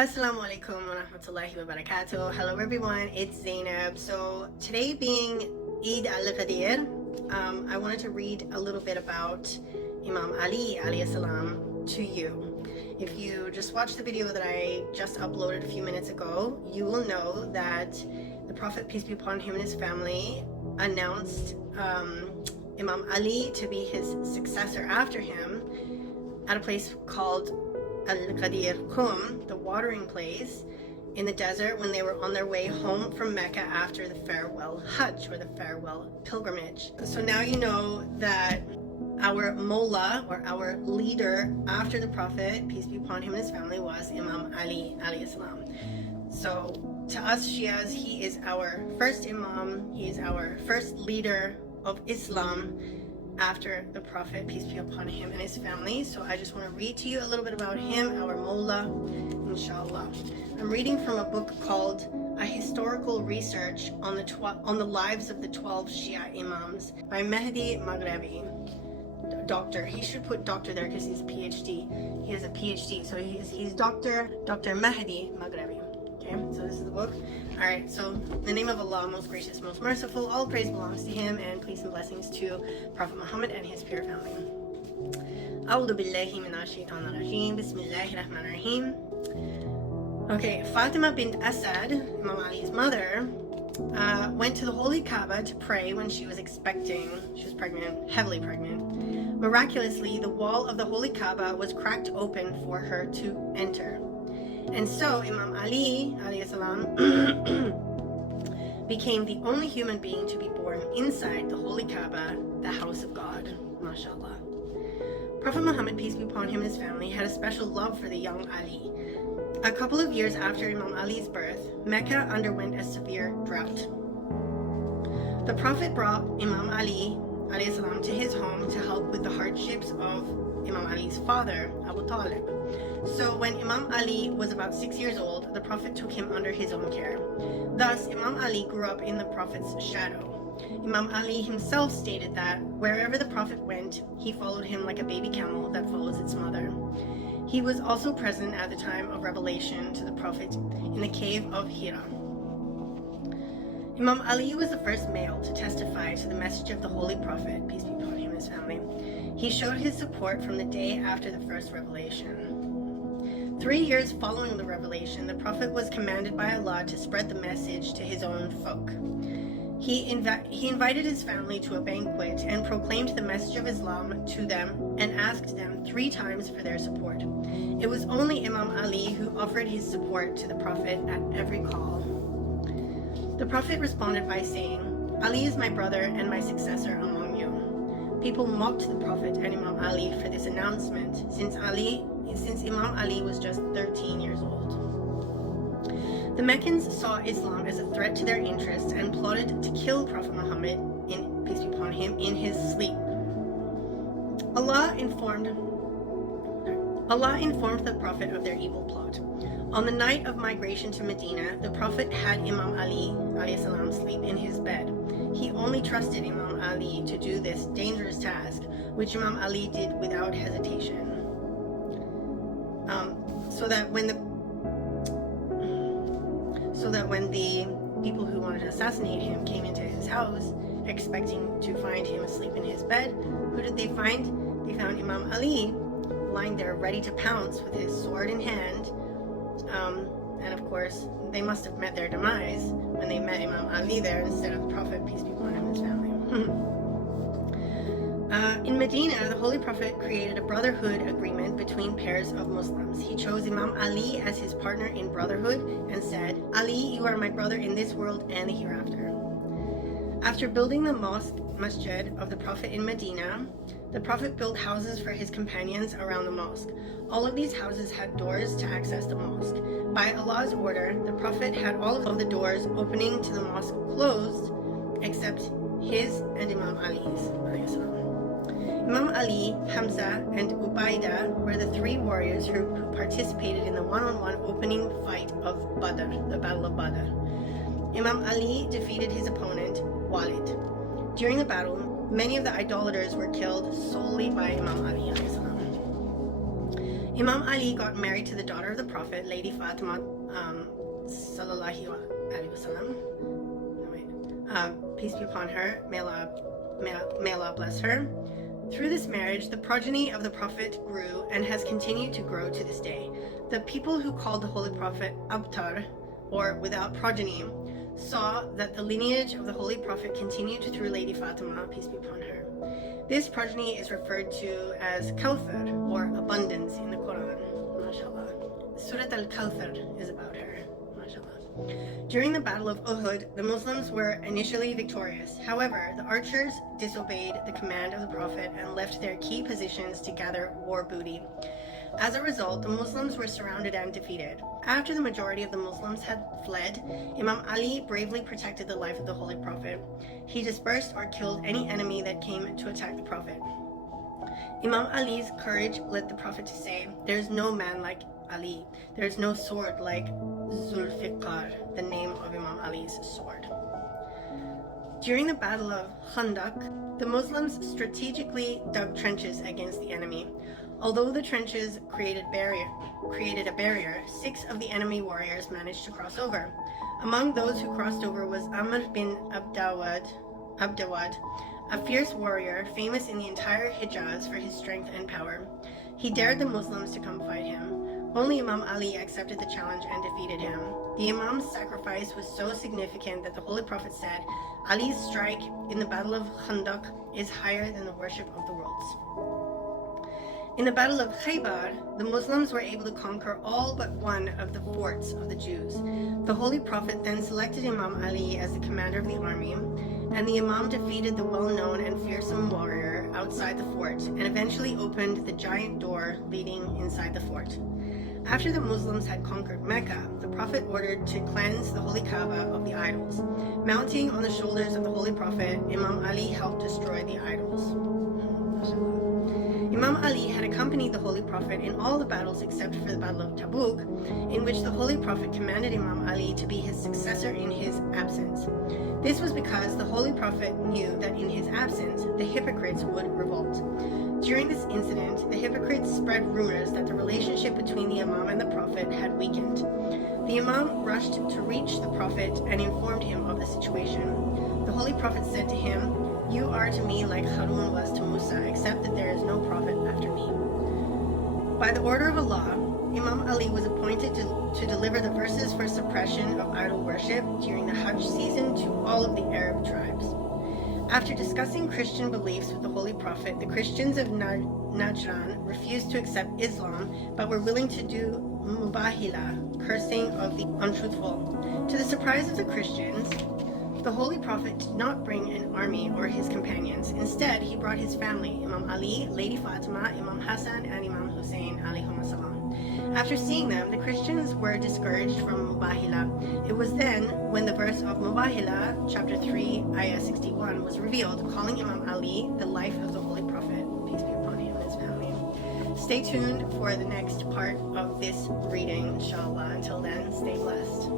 Assalamu alaikum wa rahmatullahi wa barakatuh. Hello everyone, it's Zainab. So today being Eid al-Qadir, I wanted to read a little bit about Imam Ali alayhi salam to you. If you just watched the video that I just uploaded a few minutes ago, you will know that the Prophet, peace be upon him, and his family announced Imam Ali to be his successor after him at a place called Al-Qadir Qum, the watering place in the desert, when they were on their way home from Mecca after the farewell Hajj, or the farewell pilgrimage. So now you know that our Mawla, or our leader after the Prophet, peace be upon him and his family, was Imam Ali alayhi salam. So to us Shias, he is our first Imam, he is our first leader of Islam after the Prophet, peace be upon him and his family. So I just want to read to you a little bit about him, our Mawla, inshallah. I'm reading from a book called A Historical Research on the Lives of the 12 Shia Imams by Mehdi Maghrebi. Doctor, he should put doctor there because he's a PhD. He has a PhD, so he's Dr. Mehdi Maghrebi. Okay, so this is the book. Alright, so the name of Allah, most gracious, most merciful, all praise belongs to him, and peace and blessings to Prophet Muhammad and his pure family. A'udhu billahi minash shaitanir rajeem. Bismillahir rahmanir rahim. Okay, Fatima bint Asad, Imam Ali's mother, went to the Holy Kaaba to pray when she was expecting. She was pregnant, heavily pregnant. Miraculously, the wall of the Holy Kaaba was cracked open for her to enter. And so Imam Ali alayhi salam became the only human being to be born inside the Holy Kaaba, the house of God. MashaAllah. Prophet Muhammad, peace be upon him and his family, had a special love for the young Ali. A couple of years after Imam Ali's birth, Mecca underwent a severe drought. The Prophet brought Imam Ali alayhi salam to his home to help with the hardships of Imam Ali's father, Abu Talib. So when Imam Ali was about 6 years old, the Prophet took him under his own care. Thus, Imam Ali grew up in the Prophet's shadow. Imam Ali himself stated that wherever the Prophet went, he followed him like a baby camel that follows its mother. He was also present at the time of revelation to the Prophet in the cave of Hira. Imam Ali was the first male to testify to the message of the Holy Prophet, peace be upon him and his family. He showed his support from the day after the first revelation. 3 years following the revelation, the Prophet was commanded by Allah to spread the message to his own folk. He invited his family to a banquet and proclaimed the message of Islam to them and asked them 3 times for their support. It was only Imam Ali who offered his support to the Prophet at every call. The Prophet responded by saying, "Ali is my brother and my successor among you." People mocked the Prophet and Imam Ali for this announcement, since Imam Ali was just 13 years old. The Meccans saw Islam as a threat to their interests and plotted to kill Prophet Muhammad, peace be upon him, in his sleep. Allah informed the Prophet of their evil plot. On the night of migration to Medina, the Prophet had Imam Ali alayhi salam sleep in his bed. He only trusted Imam Ali to do this dangerous task, which Imam Ali did without hesitation. So that when the people who wanted to assassinate him came into his house, expecting to find him asleep in his bed, who did they find? They found Imam Ali lying there ready to pounce with his sword in hand. And of course, they must have met their demise when they met Imam Ali there instead of the Prophet, peace be upon him and his family. In Medina, the Holy Prophet created a brotherhood agreement between pairs of Muslims. He chose Imam Ali as his partner in brotherhood and said, "Ali, you are my brother in this world and the hereafter." After building the masjid of the Prophet in Medina, the Prophet built houses for his companions around the mosque. All of these houses had doors to access the mosque. By Allah's order, the Prophet had all of the doors opening to the mosque closed, except his and Imam Ali's. Imam Ali, Hamza, and Ubaidah were the 3 warriors who participated in the one-on-one opening fight of Badr, the Battle of Badr. Imam Ali defeated his opponent, Walid. During the battle, many of the idolaters were killed solely by Imam Ali. Imam Ali got married to the daughter of the Prophet, Lady Fatima, sallallahu alaihi wasallam. Peace be upon her. May Allah bless her. Through this marriage, the progeny of the Prophet grew and has continued to grow to this day. The people who called the Holy Prophet Abtar, or without progeny, saw that the lineage of the Holy Prophet continued through Lady Fatima, peace be upon her. This progeny is referred to as Kawthar, or abundance in the Quran. MashaAllah. Surat al-Kawthar is about her. MashaAllah. During the Battle of Uhud, the Muslims were initially victorious. However, the archers disobeyed the command of the Prophet and left their key positions to gather war booty. As a result, the Muslims were surrounded and defeated. After the majority of the Muslims had fled, Imam Ali bravely protected the life of the Holy Prophet. He dispersed or killed any enemy that came to attack the Prophet. Imam Ali's courage led the Prophet to say, "There is no man like Ali. There is no sword like Zulfiqar," the name of Imam Ali's sword. During the Battle of Khandaq, the Muslims strategically dug trenches against the enemy. Although the trenches created a barrier, 6 of the enemy warriors managed to cross over. Among those who crossed over was Amr bin Abdawad, a fierce warrior famous in the entire Hijaz for his strength and power. He dared the Muslims to come fight him. Only Imam Ali accepted the challenge and defeated him. The Imam's sacrifice was so significant that the Holy Prophet said, "Ali's strike in the Battle of Khandaq is higher than the worship of the worlds." In the Battle of Khaybar, the Muslims were able to conquer all but one of the forts of the Jews. The Holy Prophet then selected Imam Ali as the commander of the army, and the Imam defeated the well-known and fearsome warrior outside the fort and eventually opened the giant door leading inside the fort. After the Muslims had conquered Mecca, the Prophet ordered to cleanse the Holy Kaaba of the idols. Mounting on the shoulders of the Holy Prophet, Imam Ali helped destroy the idols. Imam Ali had accompanied the Holy Prophet in all the battles except for the Battle of Tabuk, in which the Holy Prophet commanded Imam Ali to be his successor in his absence. This was because the Holy Prophet knew that in his absence, the hypocrites would revolt. During this incident, the hypocrites spread rumors that the relationship between the Imam and the Prophet had weakened. The Imam rushed to reach the Prophet and informed him of the situation. The Holy Prophet said to him, "You are to me like Harun was to Musa, except that there is no prophet after me." By the order of Allah, Imam Ali was appointed to deliver the verses for suppression of idol worship during the Hajj season to all of the Arab tribes. After discussing Christian beliefs with the Holy Prophet, the Christians of Najran refused to accept Islam, but were willing to do Mubahila, cursing of the untruthful. To the surprise of the Christians, the Holy Prophet did not bring an army or his companions. Instead, he brought his family, Imam Ali, Lady Fatima, Imam Hassan, and Imam Hussein, alayhum salam. After seeing them, the Christians were discouraged from Mubahila. It was then when the verse of Mubahila, chapter 3, ayah 61, was revealed, calling Imam Ali the life of the Holy Prophet, peace be upon him and his family. Stay tuned for the next part of this reading, inshallah. Until then, stay blessed.